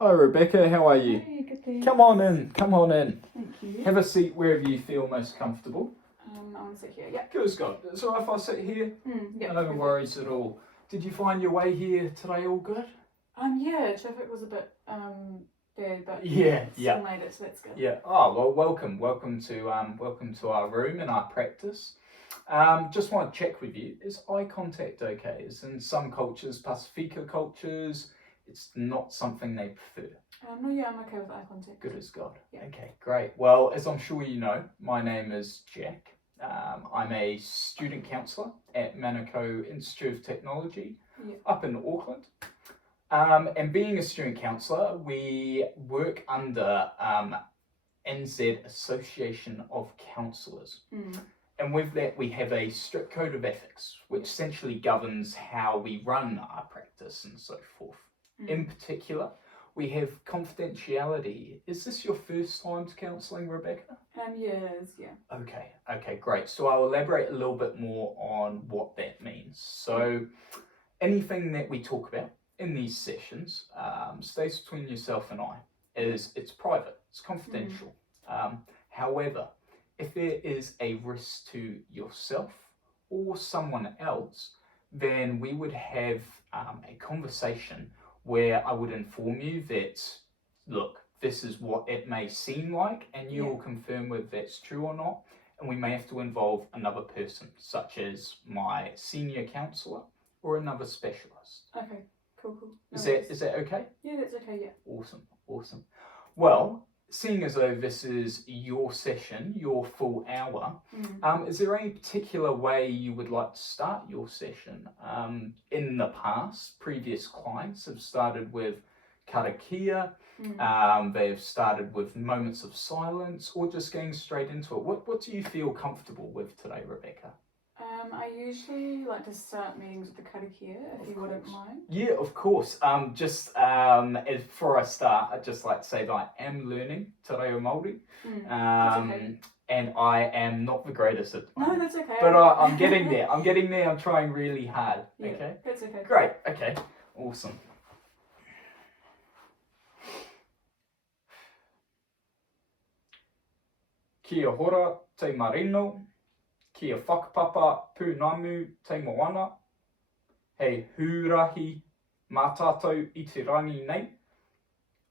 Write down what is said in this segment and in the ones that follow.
Hi Rebecca, how are you? Hey, good day. Come on in, come on in. Thank you. Have a seat wherever you feel most comfortable. I want to sit here. Yeah. Good, Scott. So if I sit here, Yeah. no perfect. worries at all. Did you find your way here today all good? Yeah. Traffic was a bit bad, but Yeah. made it, so that's good. Yeah. Oh well, welcome to our room and our practice. Just want to check with you: is eye contact okay? As in some cultures, Pacifica cultures, it's not something they prefer. No, yeah, I'm okay with eye contact. Good as God. Yeah. Okay, great. Well, as I'm sure you know, my name is Jack. I'm a student counsellor at Manukau Institute of Technology up in Auckland. And being a student counsellor, we work under NZ Association of Counsellors. And with that, we have a strict code of ethics, which essentially governs how we run our practice and so forth. In particular, we have confidentiality. Is this your first time to counselling, Rebecca? Yeah, it is, yeah. Okay, great. So I'll elaborate a little bit more on what that means. So anything that we talk about in these sessions stays between yourself and I. It's private, it's confidential. However, if there is a risk to yourself or someone else, then we would have a conversation where I would inform you that, look, this is what it may seem like, and you will confirm whether that's true or not, and we may have to involve another person, such as my senior counsellor or another specialist. Okay, cool. No is that okay? Yeah, that's okay, yeah. Awesome. Well, seeing as though this is your session, your full hour, is there any particular way you would like to start your session? In the past, previous clients have started with karakia, they've started with moments of silence, or just going straight into it. What do you feel comfortable with today, Rebecca? I usually like to start meetings with the karakia, if you wouldn't mind. Yeah, of course. Before I start, I'd just like to say that I am learning Te Reo Māori. Okay. And I am not the greatest at the moment. No, that's okay. But I'm getting there. I'm trying really hard. Yeah, okay? That's okay. Great, okay. Awesome. Kia hora te marino. Kia whakapapa pūnamu te moana. Hei hūrahi mā tātou I te rangi nei.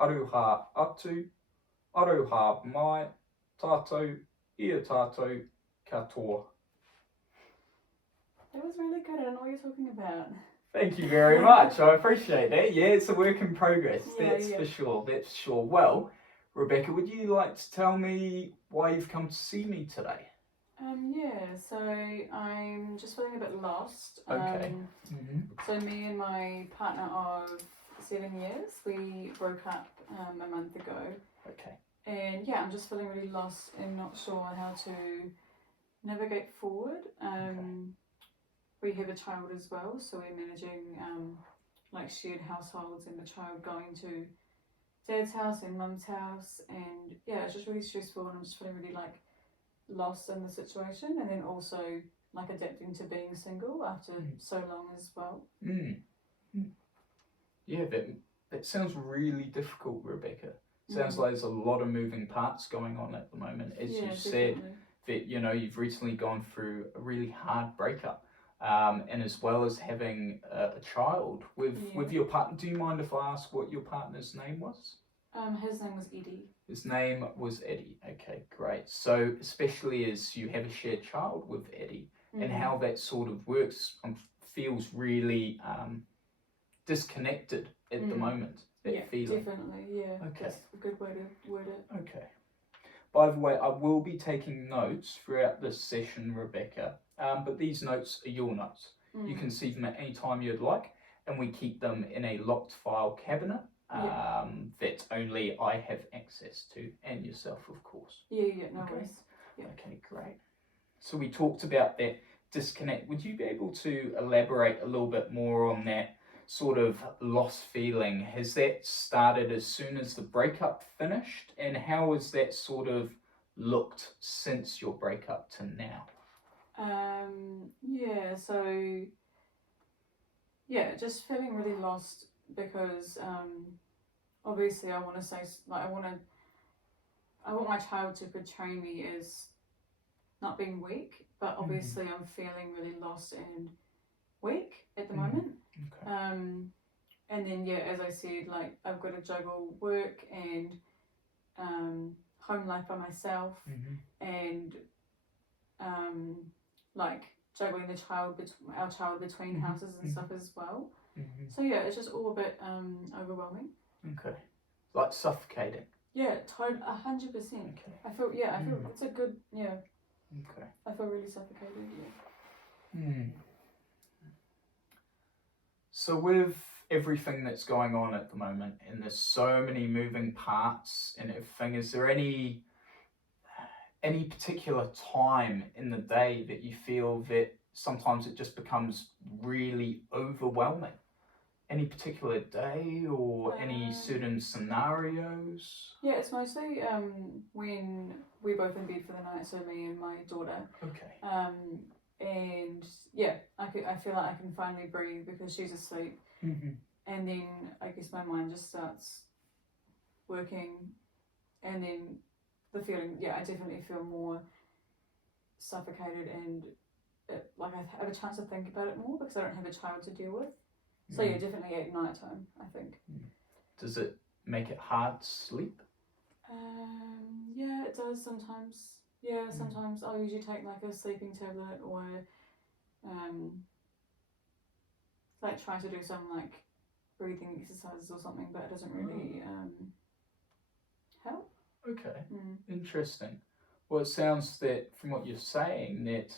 Aroha atu, aroha mai, tātou, ia tātou, katoa. That was really good. I don't know what you're talking about. Thank you very much. I appreciate that. Yeah, it's a work in progress. That's for sure. Well, Rebecca, would you like to tell me why you've come to see me today? So I'm just feeling a bit lost. Okay. So me and my partner of 7 years, we broke up a month ago. Okay. And I'm just feeling really lost and not sure how to navigate forward. We have a child as well, so we're managing like shared households and the child going to dad's house and mum's house, and it's just really stressful, and I'm just feeling really like lost in the situation, and then also like adapting to being single after so long as well. Yeah, that sounds really difficult, Rebecca. Sounds like there's a lot of moving parts going on at the moment. As you said, that you've recently gone through a really hard breakup, and as well as having a child with your partner. Do you mind if I ask what your partner's name was? His name was Eddie. His name was Eddie. Okay, great. So especially as you have a shared child with Eddie, and how that sort of works, feels really disconnected at the moment. That feeling. Definitely. Yeah. Okay. That's a good way to word it. Okay. By the way, I will be taking notes throughout this session, Rebecca. But these notes are your notes. You can see them at any time you'd like, and we keep them in a locked file cabinet. That only I have access to, and yourself, of course. No worries. Yeah. Okay, great. So we talked about that disconnect. Would you be able to elaborate a little bit more on that sort of lost feeling? Has that started as soon as the breakup finished, and how has that sort of looked since your breakup to now? Just feeling really lost because obviously I want to say, like, I want my child to portray me as not being weak, but obviously I'm feeling really lost and weak at the moment. Okay. And then yeah, as I said, like I've got to juggle work and home life by myself, and like juggling our child between houses and stuff as well. So yeah, it's just all a bit overwhelming. Okay. Like suffocating. Yeah, 100%. Okay. I feel it's a good, yeah. Okay. I feel really suffocated, yeah. So with everything that's going on at the moment, and there's so many moving parts and everything, is there any particular time in the day that you feel that sometimes it just becomes really overwhelming? Any particular day or any certain scenarios? Yeah, it's mostly when we're both in bed for the night, so me and my daughter. Okay. And yeah, I feel like I can finally breathe because she's asleep. And then I guess my mind just starts working, and then the feeling, yeah, I definitely feel more suffocated, and like I have a chance to think about it more because I don't have a child to deal with. So yeah, definitely at night time, I think. Does it make it hard to sleep? Yeah, it does sometimes. Yeah, sometimes I'll usually take like a sleeping tablet or like try to do some like breathing exercises or something, but it doesn't really help. Okay, interesting. Well, it sounds that from what you're saying that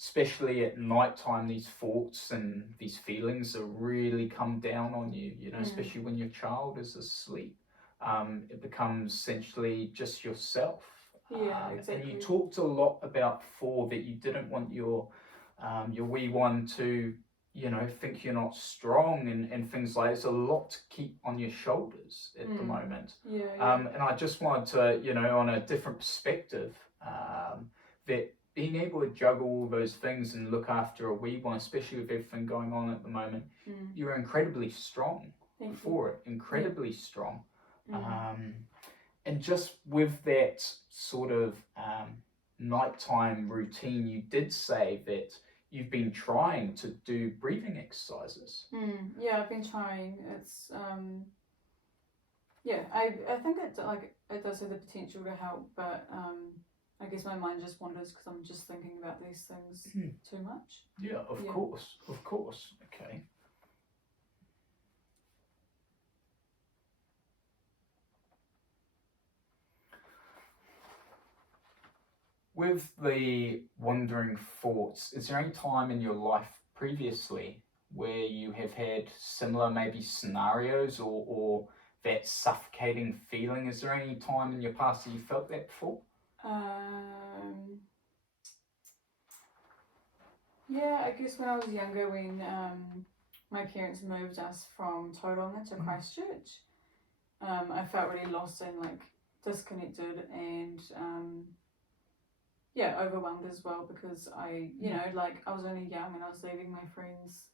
especially at night time, these thoughts and these feelings are really come down on you, especially when your child is asleep. It becomes essentially just yourself. Yeah, exactly. And you talked a lot about before that you didn't want your wee one to, think you're not strong and things like that. It's a lot to keep on your shoulders at the moment. Yeah. And I just wanted to, on a different perspective, that being able to juggle all those things and look after a wee one, especially with everything going on at the moment, you're incredibly strong for it, incredibly strong. And just with that sort of nighttime routine, you did say that you've been trying to do breathing exercises. Yeah, I've been trying. It's yeah, I think it does have the potential to help, but I guess my mind just wanders because I'm just thinking about these things too much. Yeah, of course. Okay. With the wandering thoughts, is there any time in your life previously where you have had similar maybe scenarios or that suffocating feeling? Is there any time in your past that you felt that before? Yeah, I guess when I was younger, when my parents moved us from Tauranga to Christchurch, I felt really lost and like disconnected and yeah, overwhelmed as well because I was only young and I was leaving my friends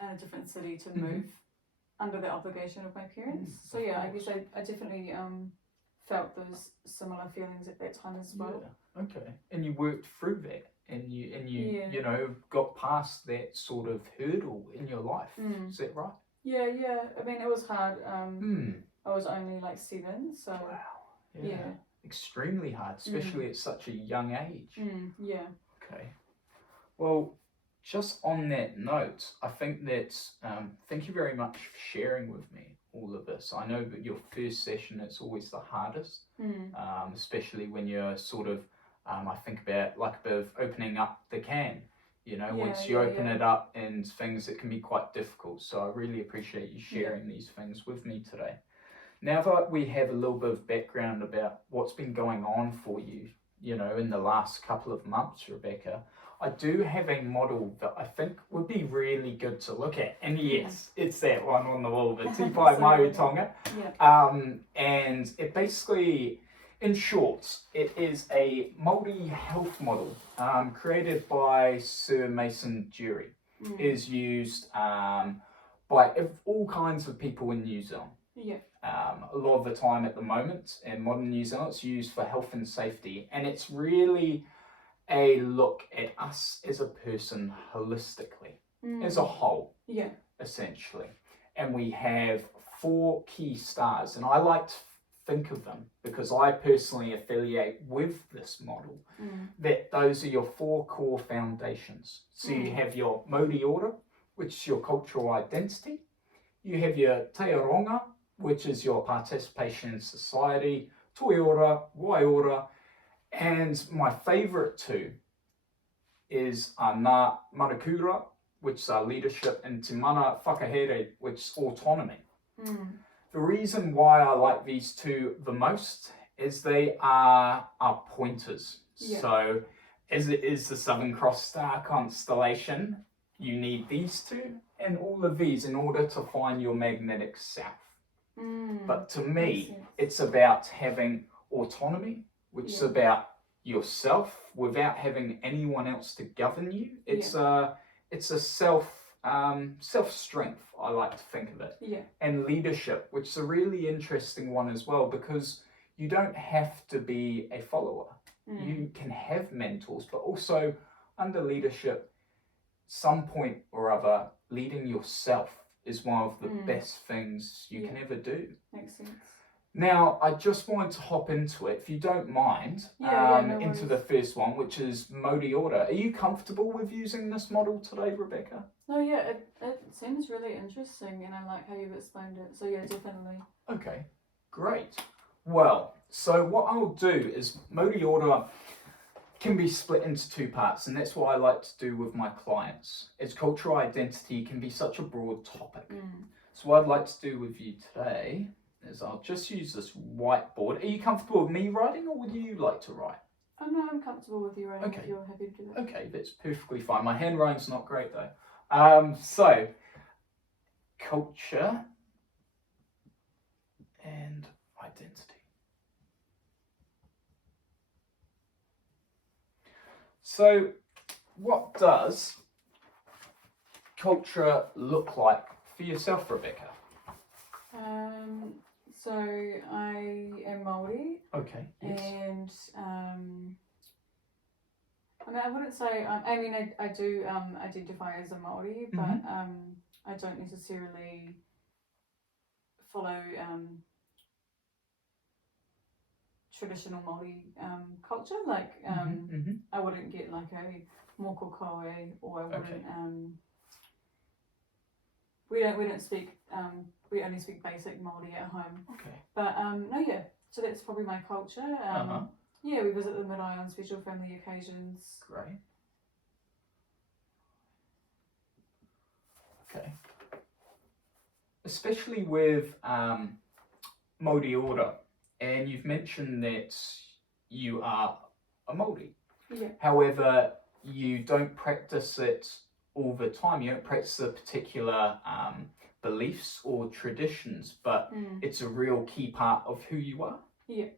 in a different city to move under the obligation of my parents. So yeah, I guess I definitely felt those similar feelings at that time as well. Yeah. Okay. And you worked through that and you got past that sort of hurdle in your life. Is that right? Yeah. I mean, it was hard. I was only like 7, so wow. Yeah. Extremely hard, especially at such a young age. Yeah. Okay. Well, just on that note, I think that thank you very much for sharing with me all of this. I know that your first session is always the hardest, especially when you're sort of, I think about like a bit of opening up the can. Once you open it up and things, it can be quite difficult. So I really appreciate you sharing these things with me today. Now that we have a little bit of background about what's been going on for you, in the last couple of months, Rebecca, I do have a model that I think would be really good to look at. And yes, it's that one on the wall, the Tipai Mautonga. And it basically, in short, it is a Māori health model created by Sir Mason Dury. Is used by all kinds of people in New Zealand. Yeah. A lot of the time at the moment in modern New Zealand, it's used for health and safety, and it's really a look at us as a person holistically, as a whole, Yeah. essentially. And we have 4 key stars, and I like to think of them because I personally affiliate with this model, that those are your 4 core foundations. So you have your Māori order, which is your cultural identity. You have your te ronga, which is your participation in society, toi ora, wai ora, and my favourite 2 is ngā manakura, which is our leadership, and te mana whakahere, which is autonomy. The reason why I like these 2 the most is they are our pointers. Yeah. So as it is the Southern Cross star constellation, you need these 2 and all of these in order to find your magnetic south. But to me, it's about having autonomy, which is about yourself without having anyone else to govern you. It's a self strength, I like to think of it. Yeah. And leadership, which is a really interesting one as well, because you don't have to be a follower. You can have mentors, but also under leadership, some point or other, leading yourself is one of the best things you can ever do. Makes sense. Now, I just wanted to hop into it, if you don't mind, into the first one, which is Māori order. Are you comfortable with using this model today, Rebecca? No, yeah, it seems really interesting, and I like how you've explained it. So yeah, definitely. Okay, great. Well, so what I'll do is Māori order can be split into 2 parts, and that's what I like to do with my clients. As cultural identity can be such a broad topic. So what I'd like to do with you today is I'll just use this whiteboard. Are you comfortable with me writing, or would you like to write? Oh no, I'm comfortable with you writing if you're happy to do that. Okay, that's perfectly fine. My handwriting's not great though. So, culture and identity. So, what does culture look like for yourself, Rebecca? So I am Māori. Okay. Yes. And I mean, I wouldn't say. I do identify as a Māori, but I don't necessarily follow traditional Māori culture. Like I wouldn't get like a moko koe, or I wouldn't. We don't speak. We only speak basic Māori at home. Okay. But no, yeah. So that's probably my culture. Yeah, we visit the marae on special family occasions. Great. Okay. Especially with Māori order, and you've mentioned that you are a Māori. Yeah. However, you don't practice it all the time. You don't practice the particular beliefs or traditions, but it's a real key part of who you are. Yeah.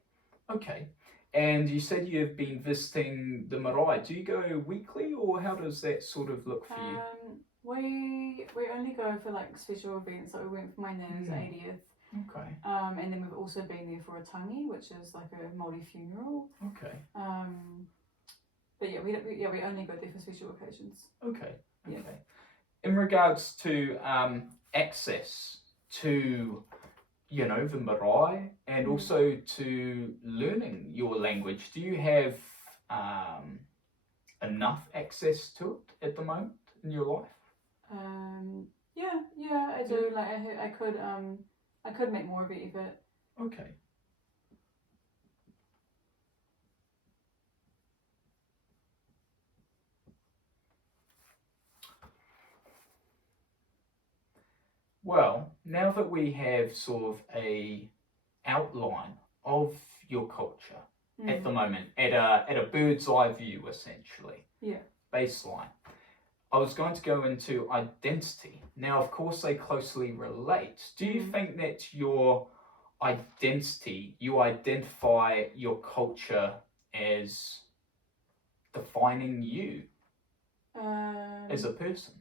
Okay. And you said you have been visiting the marae. Do you go weekly, or how does that sort of look for you? We only go for like special events. Like we went for my nan's 80th. Okay. And then we've also been there for a tangi, which is like a Māori funeral. Okay. But yeah, we only go there for special occasions. Okay. Yeah. Okay. In regards to access to, you know, the marae, and also to learning your language, do you have enough access to it at the moment in your life? Yeah, I do. Like I could make more of it, but okay. Well, now that we have sort of a outline of your culture at the moment, at a bird's eye view, essentially. Yeah. Baseline. I was going to go into identity. Now, of course, they closely relate. Do you think that your identity, you identify your culture as defining you as a person?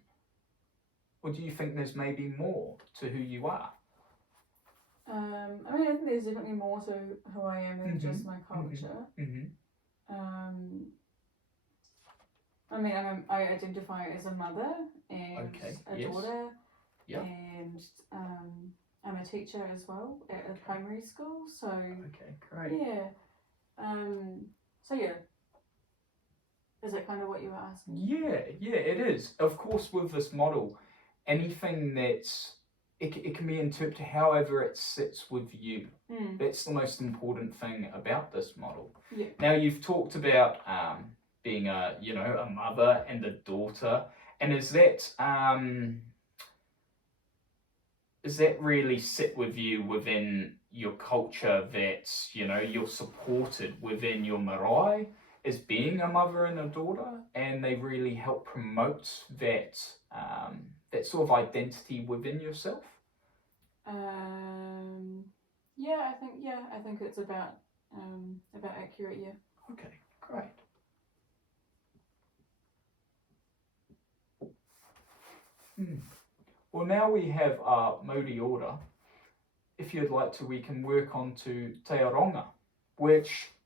Or do you think there's maybe more to who you are? I mean, I think there's definitely more to who I am than just my culture. I mean, I identify as a mother and a daughter, and I'm a teacher as well at a primary school. So great. Yeah. So yeah. Is that kind of what you were asking? Yeah, it is. Of course, with this model, anything that's it can be interpreted however it sits with you. That's the most important thing about this model. Yeah. Now you've talked about being a mother and a daughter, and is that really sit with you within your culture that you're supported within your marae as being a mother and a daughter, and they really help promote that sort of identity within yourself? I think it's about accurate. Yeah. Okay, great. Well, now we have our Māori order. If you'd like to, we can work on to Te Aronga,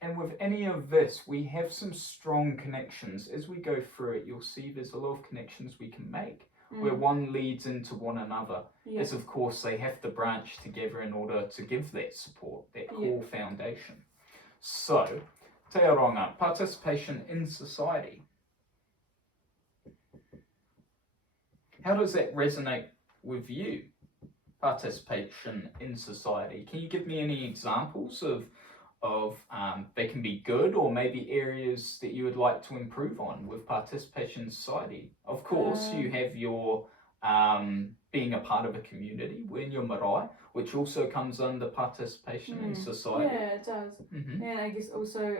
and with any of this, we have some strong connections. As we go through it, you'll see there's a lot of connections we can make, where one leads into one another, as of course they have to branch together in order to give that support, that core foundation. So, Te Aronga, participation in society. How does that resonate with you? Participation in society. Can you give me any examples of they can be good, or maybe areas that you would like to improve on with participation in society? Of course, you have your being a part of a community in your marae, which also comes under participation in society. Yeah, it does. And I guess also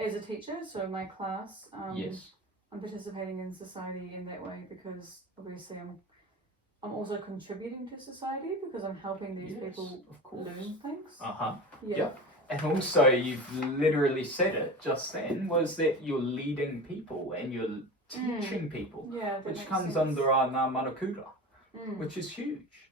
as a teacher, so my class, I'm participating in society in that way because obviously I'm also contributing to society because I'm helping these people learn things. Yeah. And also, you've literally said it just then, was that you're leading people and you're teaching people, which comes under our Ngā Manakura, which is huge.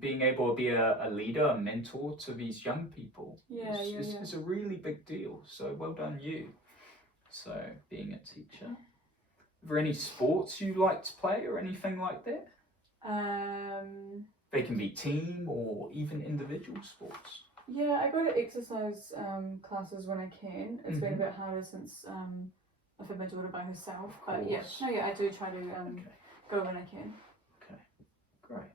Being able to be a leader, a mentor to these young people is a really big deal. So well done you. So being a teacher. Are there any sports you like to play or anything like that? They can be team or even individual sports. Yeah, I go to exercise classes when I can. It's been a bit harder since I've had my daughter by herself. But I do try to go when I can. Okay, great.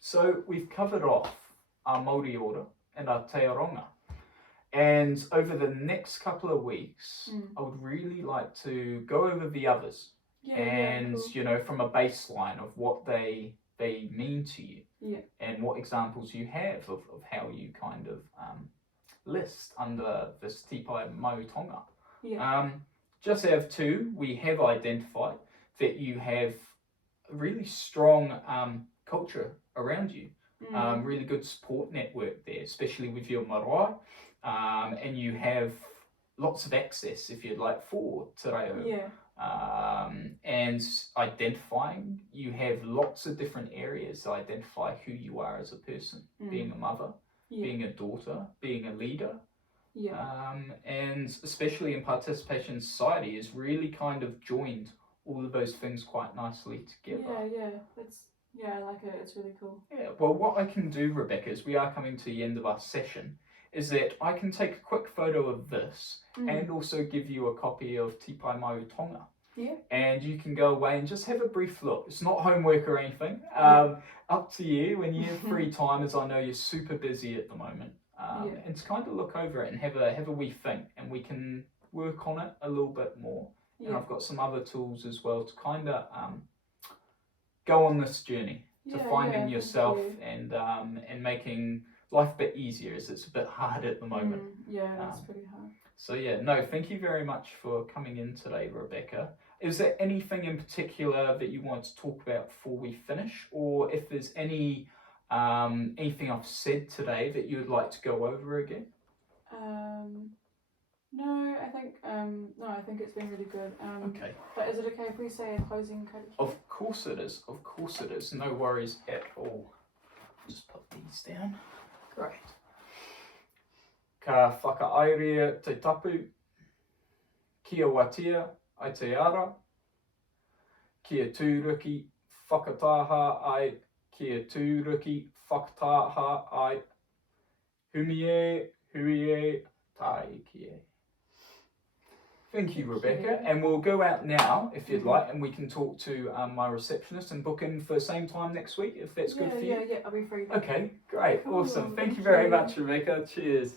So we've covered off our Māori order and our Te Aronga. And over the next couple of weeks, I would really like to go over the others. From a baseline of what they mean to you, and what examples you have of how you kind of list under this tipai mautanga. Just out of two, we have identified that you have a really strong culture around you, really good support network there, especially with your marae, and you have lots of access, if you'd like, for te reo. And identifying, you have lots of different areas to identify who you are as a person, being a mother, being a daughter, being a leader, and especially in participation in society is really kind of joined all of those things quite nicely together. I like it. It's really cool. Yeah, well, what I can do, Rebecca, as we are coming to the end of our session, is that I can take a quick photo of this and also give you a copy of Tipai Mautanga. And you can go away and just have a brief look. It's not homework or anything. Up to you when you have free time, as I know you're super busy at the moment. And to kind of look over it and have a wee think, and we can work on it a little bit more. And I've got some other tools as well to kind of go on this journey to finding yourself and making life a bit easier, as it's a bit hard at the moment. That's pretty hard. So thank you very much for coming in today, Rebecca. Is there anything in particular that you want to talk about before we finish, or if there's anything I've said today that you would like to go over again? No, I think I think it's been really good. Okay. But is it okay if we say a closing karakia? Of course it is. Of course it is. No worries at all. Just put these down. Great. Ka whakaaerea te tapu, kia watia ai te ara, kia tūruki whakataha ai, kia tūruki whakataha ai, humie, huie, taekie. Thank you, Rebecca. And we'll go out now, if you'd like, and we can talk to my receptionist and book in for same time next week, if that's good for you. Yeah, I'll be free. Okay, great, Cool, awesome. Thank you thank very you. much, Rebecca. Cheers.